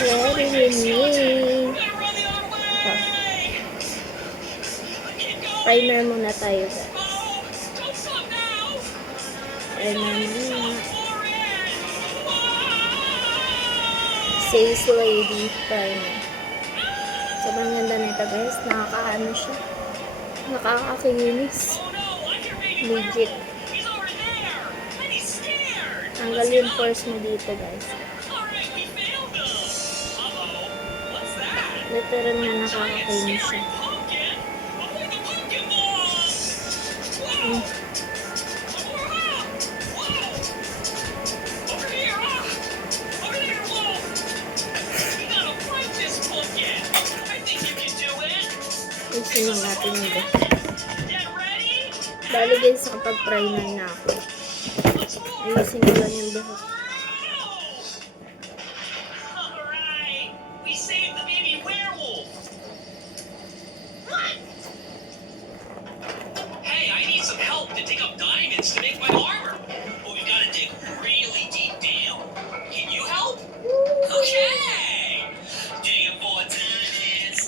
ready with me. Ito. Primer muna tayo, guys. Primer muna. Says Lady Primer. Sobrang ganda nito, guys. Nakakaano siya. Nakakakinis. Legit. Tanggal yung pores mo dito, guys. Literal na nakakakinis siya. Ayusin lang natin ito. Bali guys, kapag primer na ako, ayusin ko lang yung buhok.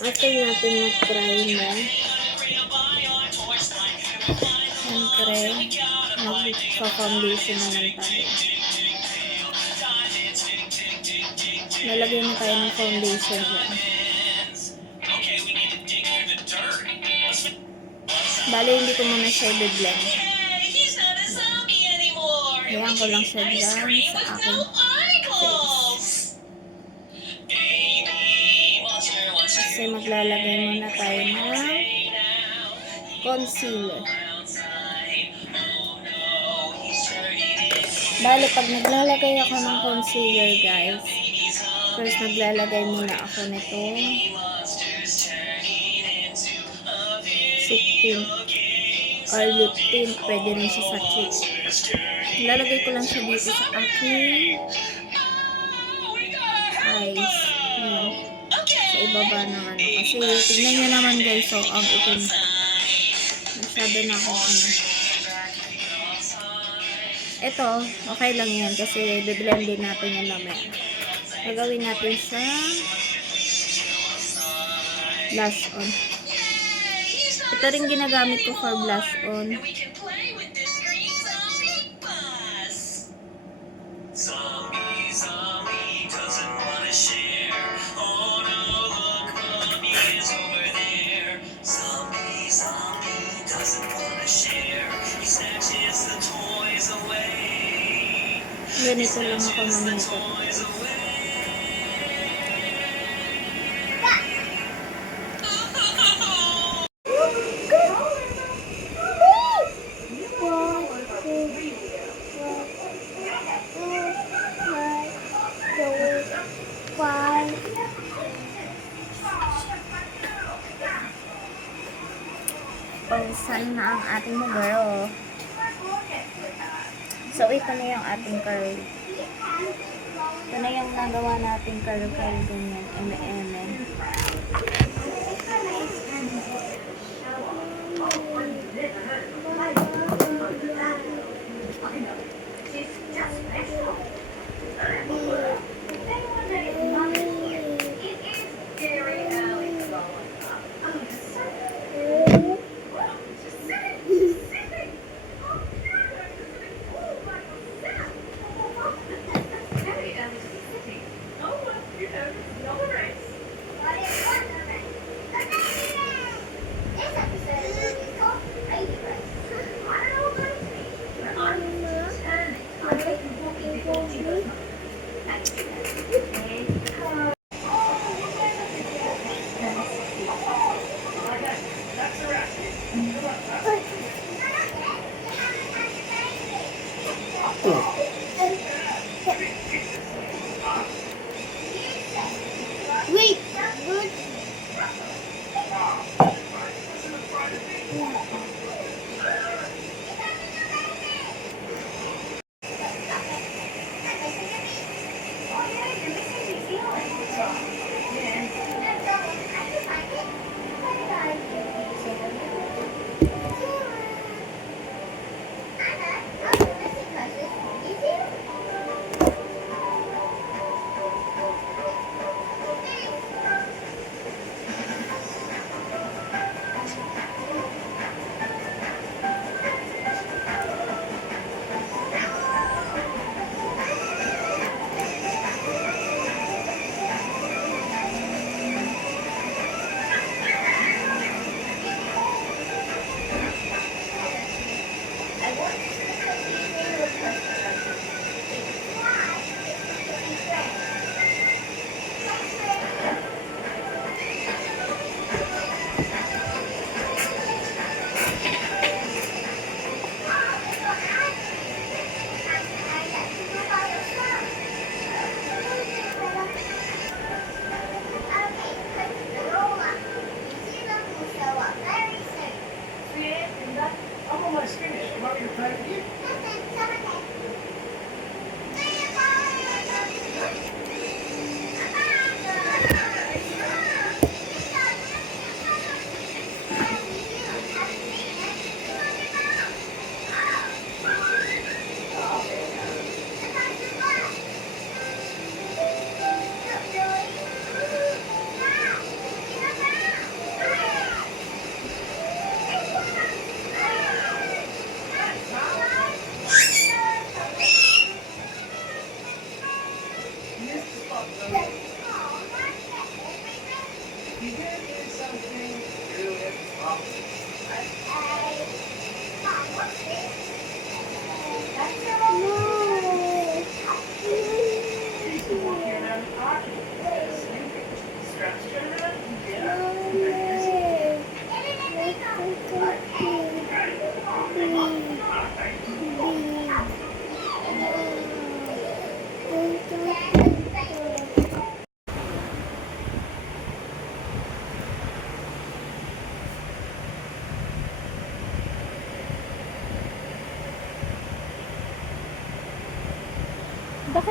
After natin mag-primer, siyempre, mag-foundation naman tayo. Nalagyan na tayo ng foundation dyan. Bale, hindi ko muna siya i-blend. Ayan ko lang siya dyan sa aking face. Kasi maglalagay muna tayo ng concealer. Bale, pag naglalagay ako ng concealer, guys, first naglalagay muna ako nitong cheek tint or lip tint. Pwede rin siya sa cheek. Lalagay ko lang siya dito sa aking eyes. Ayan. Sa ibaba ng ano. Kasi tignan nyo naman, guys, so ang itim. Masyado na ako ano. Ito, okay lang yan kasi biblend din natin yan mamaya. Gagawin natin siya blush on. Ito rin ginagamit ko for blush on. Ganito lang ako mag-makeup. Pausan na ang ating girl. So, ito na yung ating curl. Ito na yung nagawa nating curl ganyan. M&M.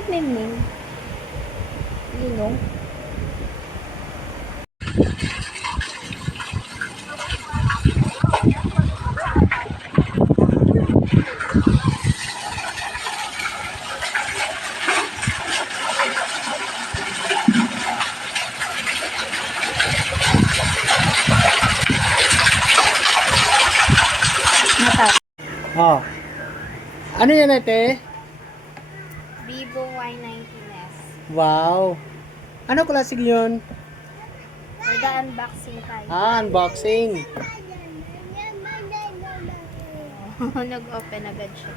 Ningning. Ninong. Mata. Oh. Ano yan ate? Vivo Y19s. Wow. Ano klaseng yun? For the unboxing tayo. Unboxing. Nag-open agad siya.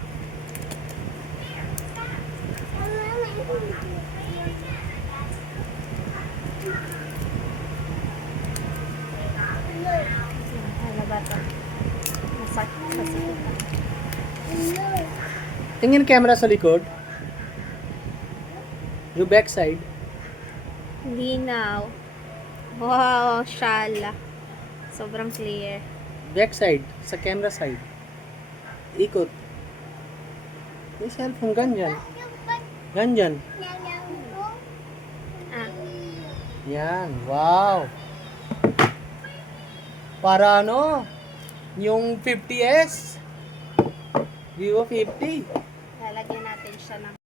Ano ba ito? Masakit kasi ito. Tingin camera sa likod. Yung back side. Linaw. Wow, shala. Sobrang clear. Back side. Sa camera side. Ikot. Yung cellphone ganyan. Ganyan. Ah, Yan. Wow. Para ano? Yung 50S. Vivo 50. lalagyan natin siya ng